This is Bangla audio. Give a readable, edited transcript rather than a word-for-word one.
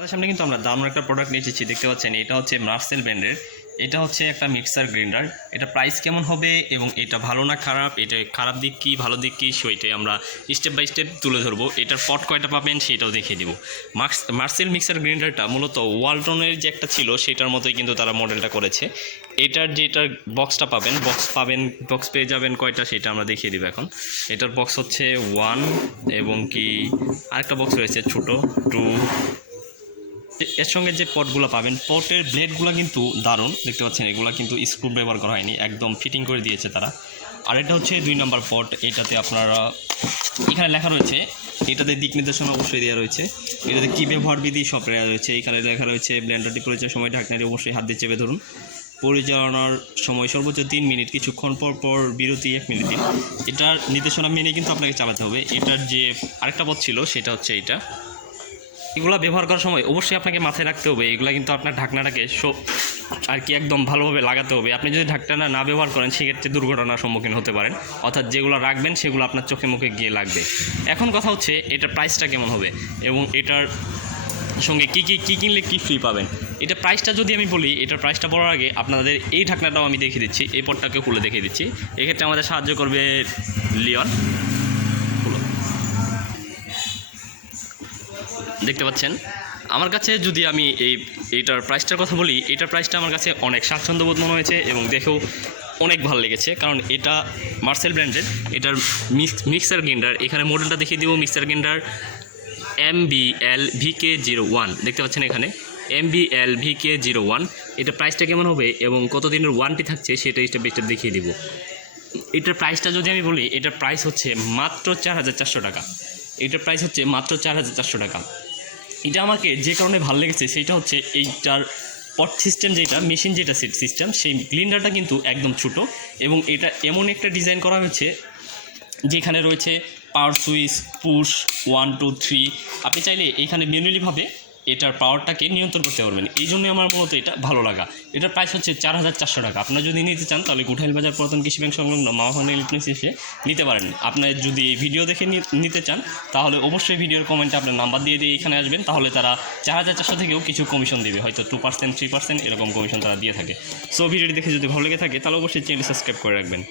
আপনাদের সামনে কিন্তু আমরা দারুণ একটা প্রোডাক্ট নিয়ে এসেছি, দেখতে পাচ্ছেন এটা হচ্ছে মার্সেল ব্র্যান্ডের। এটা হচ্ছে একটা মিক্সার গ্রাইন্ডার। এটা প্রাইস কেমন হবে এবং এটা ভালো না খারাপ, এটা খারাপ দিক কী ভালো দিক কী সেইটাই আমরা স্টেপ বাই স্টেপ তুলে ধরবো। এটার পট কয়টা পাবেন সেটাও দেখিয়ে দিব। মার্সেল মিক্সার গ্রাইন্ডারটা মূলত ওয়ালটনের যে একটা ছিল সেটার মতোই কিন্তু তারা মডেলটা করেছে। এটার যেটার বক্সটা পাবেন, বক্স পেয়ে যাবেন কয়টা সেটা আমরা দেখিয়ে দিব এখন। এটার বক্স হচ্ছে 1 এবং কি আরেকটা বক্স রয়েছে ছোট 2। এর সঙ্গে যে পটগুলো পাবেন, পটের ব্লেডগুলো কিন্তু দারুণ, দেখতে পাচ্ছেন এগুলো কিন্তু স্ক্রু ব্যবহার করা হয়নি, একদম ফিটিং করে দিয়েছে তারা। আর এটা হচ্ছে 2 নম্বর পট। এটাতে আপনারা এখানে লেখা রয়েছে, এটাতে দিক নির্দেশনা অবশ্যই দেওয়া রয়েছে, এটাতে কী ব্যবহার বিধি সব দেওয়া রয়েছে। এখানে লেখা রয়েছে ব্লেন্ডারটি পরিচালনার সময় ঢাকনাটি অবশ্যই হাত দিয়ে চেপে ধরুন। পরিচালনার সময় সর্বোচ্চ 3 মিনিট, কিছুক্ষণ পর পর বিরতি 1 মিনিট দিন। এটার নির্দেশনা মেনে কিন্তু আপনাকে চালাতে হবে। এটার যে আরেকটা পথ ছিল সেটা হচ্ছে এইটা। এগুলো ব্যবহার করার সময় অবশ্যই আপনাকে মাথায় রাখতে হবে, এগুলো কিন্তু আপনার ঢাকনাটাকে আর কি একদম ভালোভাবে লাগাতে হবে। আপনি যদি ঢাকনা না ব্যবহার করেন সেক্ষেত্রে দুর্ঘটনার সম্মুখীন হতে পারেন, অর্থাৎ যেগুলো রাখবেন সেগুলো আপনার চোখে মুখে গিয়ে লাগবে। এখন কথা হচ্ছে এটার প্রাইসটা কেমন হবে এবং এটার সঙ্গে কী কিনলে কী ফ্রি পাবেন। এটা প্রাইসটা যদি আমি বলি, এটার প্রাইসটা বলার আগে আপনাদের এই ঢাকনাটাও আমি দেখিয়ে দিচ্ছি, এই পটটাকে খুলে দেখিয়ে দিচ্ছি। এক্ষেত্রে আমাদের সাহায্য করবে লিওন। দেখতে পাচ্ছেন আমার কাছে, যদি আমি এইটার প্রাইসটার কথা বলি, এটার প্রাইসটা আমার কাছে অনেক স্বাচ্ছন্দ্যবোধ মনে হয়েছে এবং দেখেও অনেক ভালো লেগেছে, কারণ এটা মার্সেল ব্র্যান্ডের। এটার মিক্সার গ্রাইন্ডার, এখানে মডেলটা দেখিয়ে দিব, মিক্সার গ্রাইন্ডার MBL Vk01। দেখতে পাচ্ছেন এখানে MBL Vk01। এটা প্রাইসটা কেমন হবে এবং কতদিনের ওয়ারেন্টি থাকছে সেটা স্টেপ বাই স্টেপ দেখিয়ে দিব। এটার প্রাইসটা যদি আমি বলি, এটার প্রাইস হচ্ছে মাত্র 4400 টাকা। এটার প্রাইস হচ্ছে মাত্র 4400 টাকা। এটা আমাকে যে কারণে ভালো লেগেছে সেটা হচ্ছে এইটার পট সিস্টেম, যেটা মেশিন যেটা সেট সিস্টেম, সেই গ্রাইন্ডারটা কিন্তু একদম ছোটো এবং এটা এমন একটা ডিজাইন করা হয়েছে যেখানে রয়েছে পাওয়ার সুইচ, পুশ 1 2 3। আপনি চাইলে এইখানে ম্যানুয়ালিভাবে এটার পাওয়ারটাকে নিয়ন্ত্রণ করতে পারবেন। এই জন্যই আমার মূলত এটা ভালো লাগা। এটার প্রাইস হচ্ছে 4400 টাকা। আপনারা যদি নিতে চান তাহলে গুঠাইল বাজার পুরাতন কৃষি ব্যাংক সংলগ্ন মাওহান ইলেকট্রনিক্স এসে নিতে পারেন। আপনার যদি ভিডিও দেখে নিতে চান তাহলে অবশ্যই ভিডিওর কমেন্টে আপনার নাম্বার দিয়ে এখানে আসবেন, তাহলে তারা 4400 থেকেও কিছু কমিশন দেবে, হয়তো 2% 3% এরকম কমিশন তারা দিয়ে থাকে। সো ভিডিওটি দেখে যদি ভালো লেগে থাকে তাহলে অবশ্যই চ্যানেল সাবস্ক্রাইব করে রাখবেন।